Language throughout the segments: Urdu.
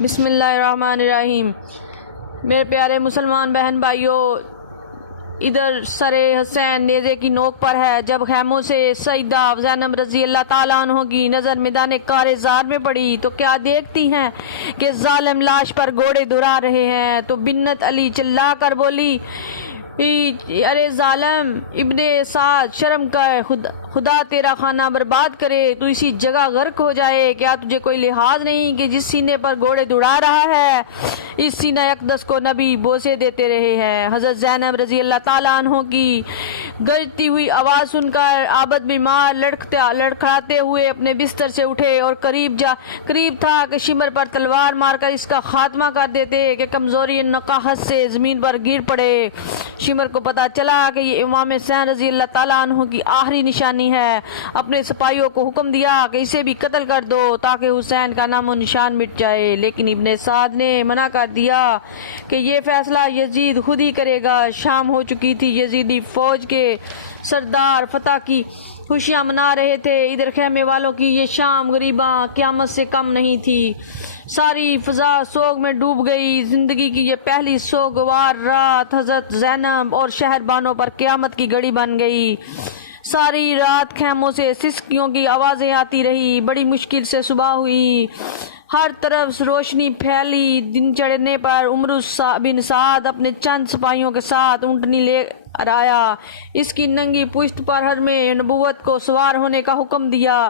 بسم اللہ الرحمن الرحیم۔ میرے پیارے مسلمان بہن بھائیوں، ادھر سر حسین نیزے کی نوک پر ہے جب خیموں سے سیدہ زینب رضی اللہ تعالیٰ عنہ کی نظر میدان کارزار میں پڑی تو کیا دیکھتی ہیں کہ ظالم لاش پر گھوڑے دہرا رہے ہیں، تو بنت علی چلا کر بولی، ارے ظالم ابن سعد، شرم کر، خدا تیرا خانہ برباد کرے، تو اسی جگہ غرق ہو جائے۔ کیا تجھے کوئی لحاظ نہیں کہ جس سینے پر گھوڑے دوڑا رہا ہے اس سینہ اقدس کو نبی بوسے دیتے رہے ہیں۔ حضرت زینب رضی اللہ تعالیٰ عنہ کی گرجتی ہوئی آواز سن کر عابد بیمار لڑکھڑاتے ہوئے اپنے بستر سے اٹھے اور قریب تھا کہ شمر پر تلوار مار کر اس کا خاتمہ کر دیتے کہ کمزوری نقاہت سے زمین پر گر پڑے۔ شمر کو پتا چلا کہ یہ امام حسین رضی اللہ تعالیٰ عنہ کی آخری نشانی ہے۔ اپنے سپاہیوں کو حکم دیا کہ اسے بھی قتل کر دو تاکہ حسین کا نام و نشان مٹ جائے، لیکن ابن سعد نے منع کر دیا کہ یہ فیصلہ یزید خود ہی کرے گا۔ شام ہو چکی تھی، یزیدی فوج کے سردار فتح کی خوشیاں منا رہے تھے، ادھر خیمے والوں کی یہ شام غریباں قیامت سے کم نہیں تھی۔ ساری فضا سوگ میں ڈوب گئی۔ زندگی کی یہ پہلی سوگوار رات حضرت زینب اور شہر بانوں پر قیامت کی گھڑی بن گئی۔ ساری رات خیموں سے سسکیوں کی آوازیں آتی رہی، بڑی مشکل سے صبح ہوئی، ہر طرف روشنی پھیلی۔ دن چڑھنے پر عمر بن سعد اپنے چند سپاہیوں کے ساتھ اونٹنی لے آیا، اس کی ننگی پشت پر حرم نبوت کو سوار ہونے کا حکم دیا۔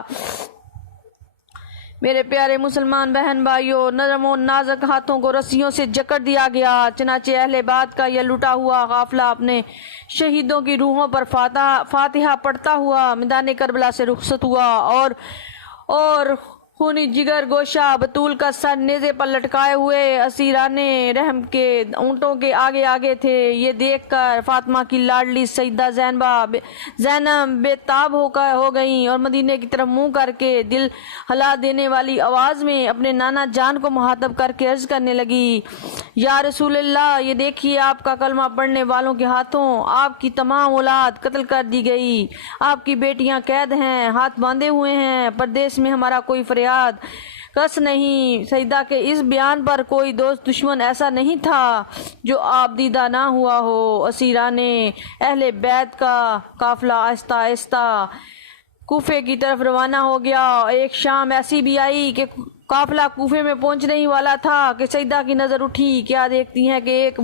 میرے پیارے مسلمان بہن بھائیوں، نرم و نازک ہاتھوں کو رسیوں سے جکڑ دیا گیا، چنانچہ اہل بیت کا یہ لٹا ہوا قافلہ اپنے شہیدوں کی روحوں پر فاتحہ پڑھتا ہوا میدان کربلا سے رخصت ہوا، اور خونی جگر گوشہ بطول کا سر نیزے پر لٹکائے ہوئے اسیران رحم کے اونٹوں کے آگے آگے تھے۔ یہ دیکھ کر فاطمہ کی لاڈلی سیدہ زینب بے تاب ہو گئیں اور مدینے کی طرف منہ کر کے دل ہلا دینے والی آواز میں اپنے نانا جان کو مخاطب کر کے عرض کرنے لگی، یا رسول اللہ، یہ دیکھیے آپ کا کلمہ پڑھنے والوں کے ہاتھوں آپ کی تمام اولاد قتل کر دی گئی، آپ کی بیٹیاں قید ہیں، ہاتھ باندھے ہوئے ہیں، پردیس میں ہمارا کوئی فریاد کس نہیں۔ سیدہ کے اس بیان پر کوئی دوست دشمن ایسا نہیں تھا جو آپ دیدہ نہ ہوا ہو۔ اسیران اہل بیت کا قافلہ آہستہ آہستہ کوفے کی طرف روانہ ہو گیا۔ ایک شام ایسی بھی آئی کہ قافلہ کوفے میں پہنچنے ہی والا تھا کہ سیدہ کی نظر اٹھی، کیا دیکھتی ہیں کہ ایک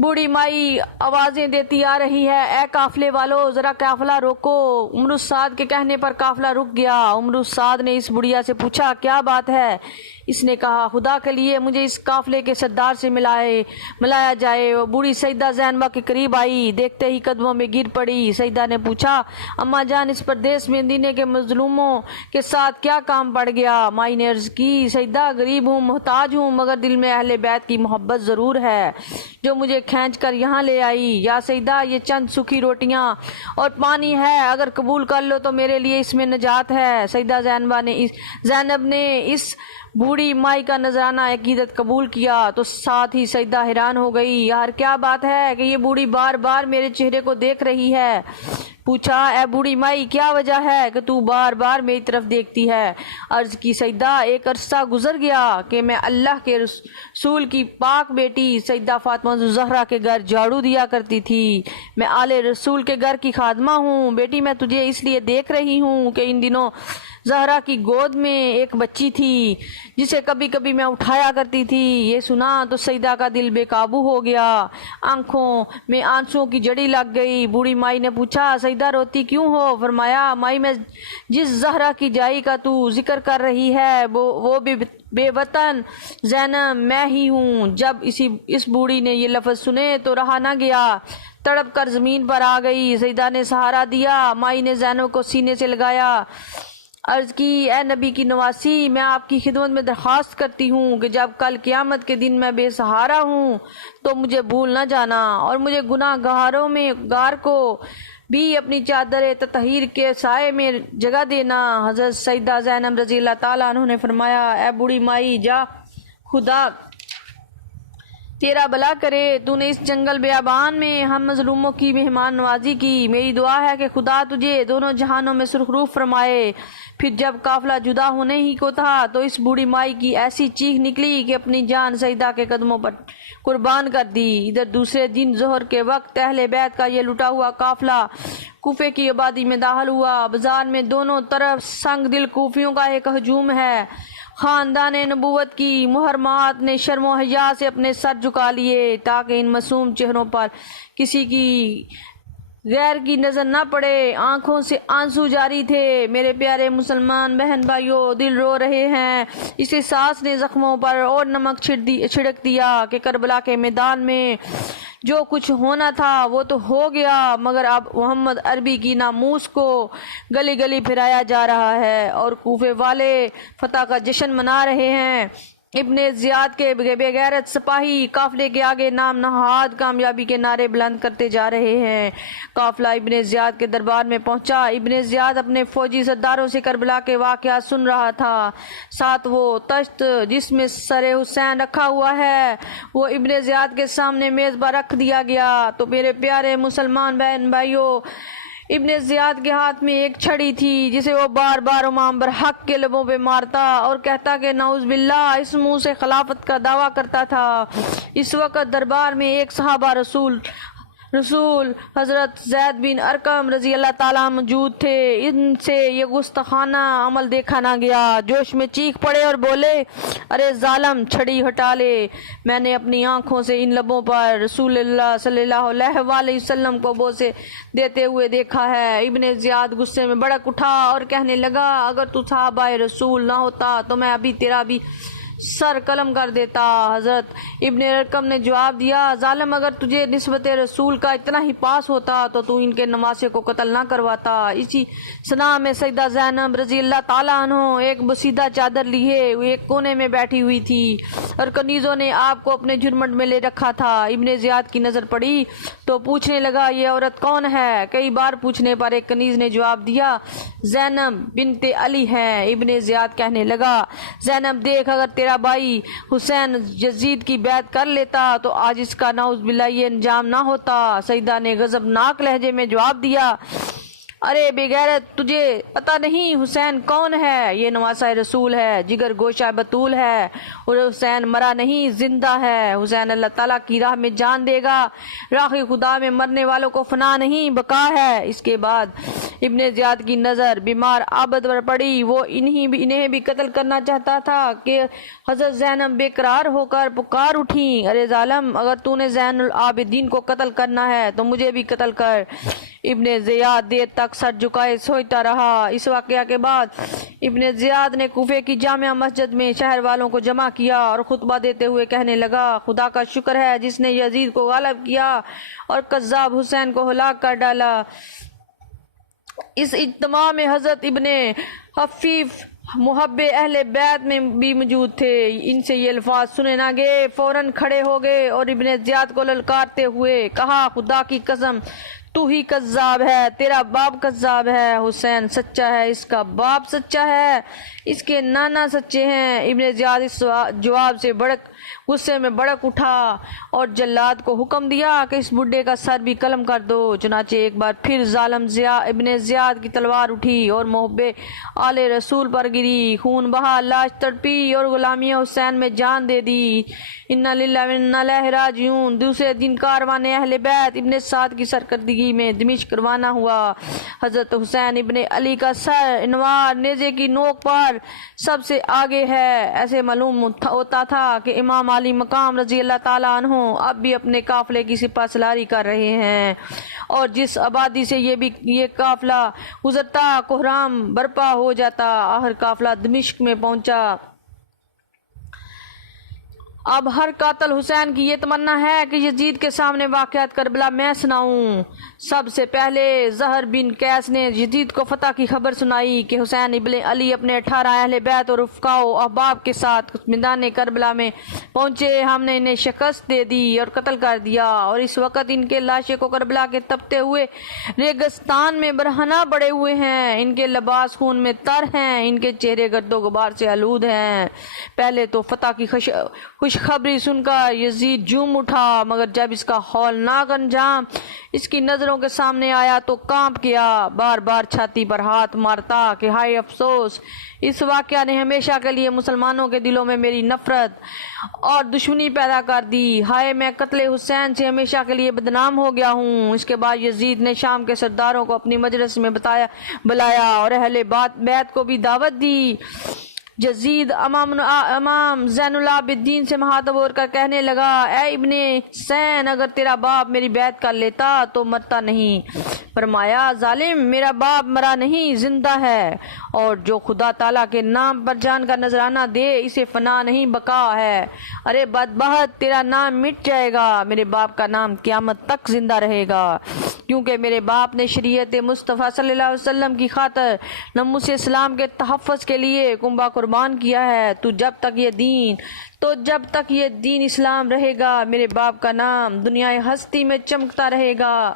بوڑھی مائی آوازیں دیتی آ رہی ہے، اے قافلے والو، ذرا قافلہ روکو۔ عمر سعد کے کہنے پر قافلہ رک گیا۔ عمر سعد نے اس بڑھیا سے پوچھا، کیا بات ہے؟ اس نے کہا، خدا کے لیے مجھے اس قافلے کے سردار سے ملایا جائے۔ وہ بوڑھی سیدہ زینبہ کے قریب آئی، دیکھتے ہی قدموں میں گر پڑی۔ سیدہ نے پوچھا، اماں جان، اس پردیس میں مدینے کے مظلوموں کے ساتھ کیا کام پڑ گیا؟ مائی نے عرض کی، سیدہ، غریب ہوں، محتاج ہوں، مگر دل میں اہل بیت کی محبت ضرور ہے جو مجھے کھینچ کر یہاں لے آئی۔ یا سیدہ، یہ چند سوکھی روٹیاں اور پانی ہے، اگر قبول کر لو تو میرے لیے اس میں نجات ہے۔ سیدہ زینب نے اس بوڑھی مائی کا نذرانہ عقیدت قبول کیا تو ساتھ ہی سیدہ حیران ہو گئی، یار کیا بات ہے کہ یہ بوڑھی بار بار میرے چہرے کو دیکھ رہی ہے؟ پوچھا، اے بوڑھی مائی، کیا وجہ ہے کہ تو بار بار میری طرف دیکھتی ہے؟ عرض کی، سیدہ، ایک عرصہ گزر گیا کہ میں اللہ کے رسول کی پاک بیٹی سیدہ فاطمہ زہرا کے گھر جھاڑو دیا کرتی تھی۔ میں آل رسول کے گھر کی خادمہ ہوں۔ بیٹی، میں تجھے اس لیے دیکھ رہی ہوں کہ ان دنوں زہرا کی گود میں ایک بچی تھی جسے کبھی کبھی میں اٹھایا کرتی تھی۔ یہ سنا تو سیدہ کا دل بے قابو ہو گیا، آنکھوں میں آنسوؤں کی جڑی لگ گئی۔ بوڑھی مائی نے پوچھا، سیدہ روتی کیوں ہو؟ فرمایا، مائی، میں جس زہرا کی جائی کا تو ذکر کر رہی ہے وہ بے وطن زینب میں ہی ہوں۔ جب اس بوڑھی نے یہ لفظ سنے تو رہا نہ گیا، تڑپ کر زمین پر آ گئی۔ سیدہ نے سہارا دیا، مائی نے زینب کو سینے سے لگایا، عرض کی، اے نبی کی نواسی، میں آپ کی خدمت میں درخواست کرتی ہوں کہ جب کل قیامت کے دن میں بے سہارا ہوں تو مجھے بھول نہ جانا اور مجھے گناہ گار کو بھی اپنی چادر تطہیر کے سائے میں جگہ دینا۔ حضرت سیدہ زینب رضی اللہ تعالیٰ عنہ نے فرمایا، اے بوڑھی مائی، جا، خدا تیرا بھلا کرے، تو نے اس جنگل بیابان میں ہم مظلوموں کی مہمان نوازی کی۔ میری دعا ہے کہ خدا تجھے دونوں جہانوں میں سرخروب فرمائے۔ پھر جب قافلہ جدا ہونے ہی کو تھا تو اس بوڑھی مائی کی ایسی چیخ نکلی کہ اپنی جان سیدہ کے قدموں پر قربان کر دی۔ ادھر دوسرے دن ظہر کے وقت اہل بیت کا یہ لٹا ہوا قافلہ کوفے کی آبادی میں داخل ہوا۔ بازار میں دونوں طرف سنگ دل کوفیوں کا ایک ہجوم ہے۔ خاندان نبوت کی محرمات نے شرم و حیا سے اپنے سر جھکا لیے تاکہ ان معصوم چہروں پر کسی کی غیر کی نظر نہ پڑے۔ آنکھوں سے آنسو جاری تھے۔ میرے پیارے مسلمان بہن بھائیوں، دل رو رہے ہیں۔ اس احساس نے زخموں پر اور نمک چھڑک دیا کہ کربلا کے میدان میں جو کچھ ہونا تھا وہ تو ہو گیا، مگر اب محمد عربی کی ناموس کو گلی گلی پھرایا جا رہا ہے اور کوفے والے فتح کا جشن منا رہے ہیں۔ ابن زیاد کے بے غیرت سپاہی قافلے کے آگے نام نہاد کامیابی کے نعرے بلند کرتے جا رہے ہیں۔ قافلہ ابن زیاد کے دربار میں پہنچا۔ ابن زیاد اپنے فوجی سرداروں سے کربلا کے واقعات سن رہا تھا۔ ساتھ وہ تشت جس میں سر حسین رکھا ہوا ہے وہ ابن زیاد کے سامنے میز پر رکھ دیا گیا۔ تو میرے پیارے مسلمان بہن بھائیوں، ابن زیاد کے ہاتھ میں ایک چھڑی تھی جسے وہ بار بار امام برحق کے لبوں پہ مارتا اور کہتا کہ نعوذ باللہ اس منہ سے خلافت کا دعویٰ کرتا تھا۔ اس وقت دربار میں ایک صحابہ رسول حضرت زید بن ارقم رضی اللہ تعالیٰ موجود تھے۔ ان سے یہ گستاخانہ عمل دیکھا نہ گیا۔ جوش میں چیخ پڑے اور بولے، ارے ظالم، چھڑی ہٹا لے، میں نے اپنی آنکھوں سے ان لبوں پر رسول اللہ صلی اللہ علیہ وآلہ وسلم کو بوسے دیتے ہوئے دیکھا ہے۔ ابن زیاد غصے میں بھڑک اٹھا اور کہنے لگا، اگر تو صحابہ رسول نہ ہوتا تو میں ابھی تیرا بھی سر قلم کر دیتا۔ حضرت ابن ارقم نے جواب دیا، ظالم، اگر تجھے نسبت رسول کا اتنا ہی پاس ہوتا تو تو ان کے نواسے کو قتل نہ کرواتا۔ اسی سنا میں سیدہ زینب رضی اللہ تعالیٰ عنہ ایک بسیدہ چادر لیے ایک کونے میں بیٹھی ہوئی تھی اور کنیزوں نے آپ کو اپنے جھرمٹ میں لے رکھا تھا۔ ابن زیاد کی نظر پڑی تو پوچھنے لگا، یہ عورت کون ہے؟ کئی بار پوچھنے پر ایک کنیز نے جواب دیا، زینب بنت علی ہے۔ ابن زیاد کہنے لگا، زینب دیکھ، اگر تیرا بھائی حسین یزید کی بیعت کر لیتا تو آج اس کا نعوذ باللہ یہ انجام نہ ہوتا۔ سیدہ نے غضبناک لہجے میں جواب دیا، ارے بے غیرت، تجھے پتہ نہیں حسین کون ہے؟ یہ نواسہ رسول ہے، جگر گوشہ بطول ہے، اور حسین مرا نہیں، زندہ ہے۔ حسین اللہ تعالیٰ کی راہ میں جان دے گا، راہ خدا میں مرنے والوں کو فنا نہیں بقا ہے۔ اس کے بعد ابن زیاد کی نظر بیمار عابد پر پڑی۔ وہ انہیں بھی قتل کرنا چاہتا تھا کہ حضرت زینب بے قرار ہو کر پکار اٹھیں، ارے ظالم، اگر تو نے زین العابدین کو قتل کرنا ہے تو مجھے بھی قتل کر۔ ابن زیاد دیر تک سر جھکائے سوچتا رہا۔ اس واقعہ کے بعد ابن زیاد نے کوفے کی جامع مسجد میں شہر والوں کو جمع کیا اور خطبہ دیتے ہوئے کہنے لگا، خدا کا شکر ہے جس نے یزید کو غالب کیا اور کذاب حسین کو ہلاک کر ڈالا۔ اس اجتماع میں حضرت ابن حفیف محب اہل بیت میں بھی موجود تھے۔ ان سے یہ الفاظ سنے نہ گئے، فوراً کھڑے ہو گئے اور ابن زیاد کو للکارتے ہوئے کہا، خدا کی قسم، تو ہی کذاب ہے، تیرا باپ کذاب ہے، حسین سچا ہے، اس کا باپ سچا ہے، اس کے نانا سچے ہیں۔ ابن زیاد اس جواب سے غصے میں بڑک اٹھا اور جلاد کو حکم دیا کہ اس بڈھے کا سر بھی قلم کر دو۔ چنانچہ ایک بار پھر ظالم ابن زیاد کی تلوار اٹھی اور محب آل رسول پر گری، خون بہا، لاش تڑپی اور غلامی حسین میں جان دے دی۔ انا للہ و انا الیہ راجعون۔ دوسرے دن کاروان اہل بیت ابن سعد کی سرکردگی میں دمشق روانہ ہوا۔ حضرت حسین ابن علی کا سر انوار نیزے کی نوک پر سب سے آگے ہے۔ ایسے معلوم ہوتا تھا کہ امام علی مقام رضی اللہ تعالیٰ عنہ اب بھی اپنے قافلے کی سپہ سالاری کر رہے ہیں، اور جس آبادی سے یہ قافلہ گزرتا کوہرام برپا ہو جاتا۔ آخر قافلہ دمشق میں پہنچا۔ اب ہر قاتل حسین کی یہ تمنا ہے کہ یزید کے سامنے واقعات کربلا میں سناؤں۔ سب سے پہلے زہر بن قیس نے یزید کو فتح کی خبر سنائی کہ حسین ابن علی اپنے 18 اہل بیت اور رفقا و احباب کے ساتھ میدان کربلا میں پہنچے۔ ہم نے انہیں شکست دے دی اور قتل کر دیا، اور اس وقت ان کے لاشیں کو کربلا کے تپتے ہوئے ریگستان میں برہنہ پڑے ہوئے ہیں۔ ان کے لباس خون میں تر ہیں، ان کے چہرے گرد و غبار سے آلود ہیں۔ پہلے تو فتح کی خوشی خوشخبری سن کر یزید جھوم اٹھا، مگر جب اس کا ہولناک انجام اس کی نظروں کے سامنے آیا تو کانپ گیا، بار بار چھاتی پر ہاتھ مارتا کہ ہائے افسوس، اس واقعہ نے ہمیشہ کے لیے مسلمانوں کے دلوں میں میری نفرت اور دشمنی پیدا کر دی، ہائے میں قتل حسین سے ہمیشہ کے لیے بدنام ہو گیا ہوں۔ اس کے بعد یزید نے شام کے سرداروں کو اپنی مجلس میں بلایا اور اہل بیت کو بھی دعوت دی۔ یزید امام زین العابدین سے ہاتھ بور کر کہنے لگا، اے ابن حسین، اگر تیرا باپ میری بیعت کر لیتا تو مرتا نہیں۔ فرمایا، ظالم، میرا باپ مرا نہیں، زندہ ہے، اور جو خدا تعالیٰ کے نام پر جان کا نذرانہ دے اسے فنا نہیں بقا ہے۔ ارے بدبخت، تیرا نام مٹ جائے گا، میرے باپ کا نام قیامت تک زندہ رہے گا، کیونکہ میرے باپ نے شریعت مصطفیٰ صلی اللہ علیہ وسلم کی خاطر ناموس اسلام کے تحفظ کے لیے کنبہ قربان کیا ہے۔ تو جب تک یہ دین اسلام رہے گا، میرے باپ کا نام دنیا ہستی میں چمکتا رہے گا۔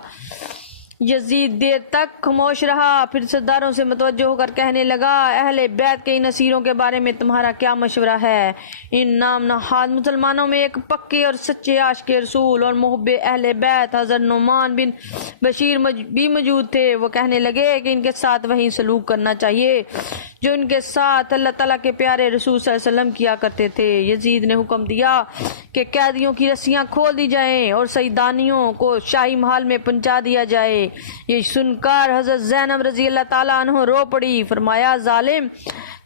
یزید دیر تک خاموش رہا، پھر سرداروں سے متوجہ ہو کر کہنے لگا، اہل بیت کے ان اسیروں کے بارے میں تمہارا کیا مشورہ ہے؟ ان نام نہاد مسلمانوں میں ایک پکے اور سچے عاشق رسول اور محب اہل بیت حضرت نعمان بن بشیر بھی موجود تھے۔ وہ کہنے لگے کہ ان کے ساتھ وہی سلوک کرنا چاہیے جو ان کے ساتھ اللہ تعالیٰ کے پیارے رسول صلی اللہ علیہ وسلم کیا کرتے تھے۔ یزید نے حکم دیا کہ قیدیوں کی رسیاں کھول دی جائیں اور سیدانیوں کو شاہی محل میں پہنچا دیا جائے۔ یہ سن کر حضرت زینب رضی اللہ تعالیٰ عنہ رو پڑی، فرمایا، ظالم،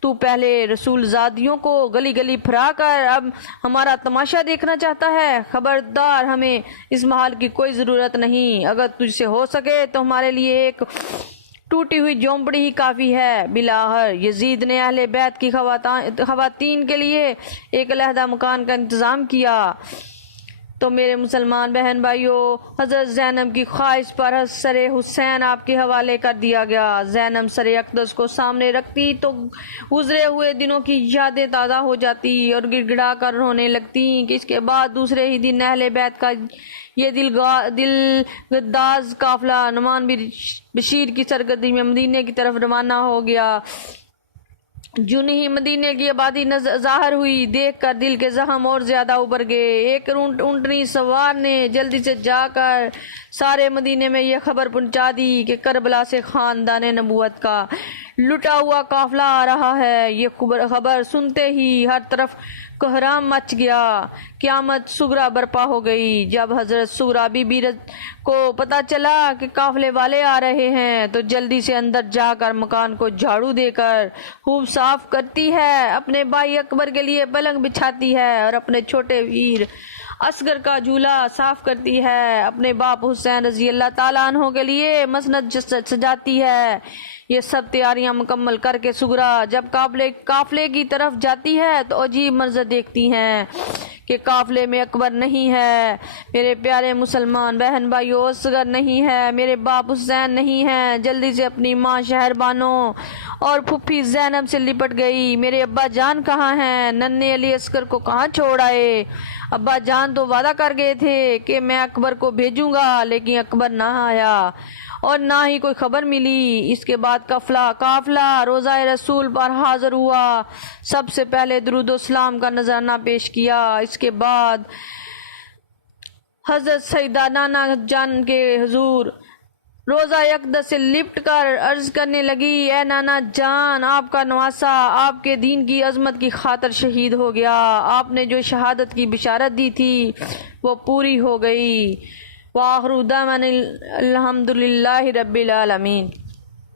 تو پہلے رسول زادیوں کو گلی گلی پھرا کر اب ہمارا تماشا دیکھنا چاہتا ہے؟ خبردار، ہمیں اس محل کی کوئی ضرورت نہیں، اگر تجھ سے ہو سکے تو ہمارے لیے ایک ٹوٹی ہوئی جھونپڑی ہی کافی ہے۔ بلاخر یزید نے اہل بیت کی خواتین کے لیے ایک علیحدہ مکان کا انتظام کیا۔ تو میرے مسلمان بہن بھائیوں، حضرت زینب کی خواہش پر سر حسین آپ کے حوالے کر دیا گیا۔ زینب سر اقدس کو سامنے رکھتی تو گزرے ہوئے دنوں کی یادیں تازہ ہو جاتی اور گڑ گڑا کر رونے لگتی کہ اس کے بعد دوسرے ہی دن اہل بیت کا یہ دل گداز قافلہ نعمان بن بشیر کی سرگردی میں مدینے کی طرف روانہ ہو گیا۔ جوں ہی مدینے کی آبادی ظاہر ہوئی، دیکھ کر دل کے زخم اور زیادہ ابھر گئے۔ ایک اونٹنی سوار نے جلدی سے جا کر سارے مدینے میں یہ خبر پہنچا دی کہ کربلا سے خاندان نبوت کا لٹا ہوا قافلہ آ رہا ہے۔ یہ خبر سنتے ہی ہر طرف کوہرام مچ گیا، قیامت صغریٰ برپا ہو گئی۔ جب حضرت صغریٰ بی بی کو پتہ چلا کہ قافلے والے آ رہے ہیں تو جلدی سے اندر جا کر مکان کو جھاڑو دے کر خوب صاف کرتی ہے، اپنے بھائی اکبر کے لیے پلنگ بچھاتی ہے اور اپنے چھوٹے ویر اصغر کا جھولا صاف کرتی ہے، اپنے باپ حسین رضی اللہ تعالیٰ عنہ کے لیے مسند سجاتی ہے۔ یہ سب تیاریاں مکمل کر کے صغریٰ جب قافلے کی طرف جاتی ہے تو عجیب منظر دیکھتی ہیں کہ قافلے میں اکبر نہیں ہے، میرے پیارے مسلمان بہن بھائیوں، اصغر نہیں ہے، میرے باپ حسین نہیں ہے۔ جلدی سے اپنی ماں شہربانو اور پھپھی زینب سے لپٹ گئی، میرے ابا جان کہاں ہیں؟ ننھے علی اصغر کو کہاں چھوڑ آئے؟ ابا جان تو وعدہ کر گئے تھے کہ میں اکبر کو بھیجوں گا، لیکن اکبر نہ آیا اور نہ ہی کوئی خبر ملی۔ اس کے بعد قافلہ روضہ رسول پر حاضر ہوا، سب سے پہلے درود و سلام کا نذرانہ پیش کیا۔ اس کے بعد حضرت سیدہ نانا جان کے حضور روضہ اقدس سے لپٹ کر عرض کرنے لگی، اے نانا جان، آپ کا نواسا آپ کے دین کی عظمت کی خاطر شہید ہو گیا، آپ نے جو شہادت کی بشارت دی تھی وہ پوری ہو گئی۔ وآخر دعوانا الحمدللہ رب العالمین۔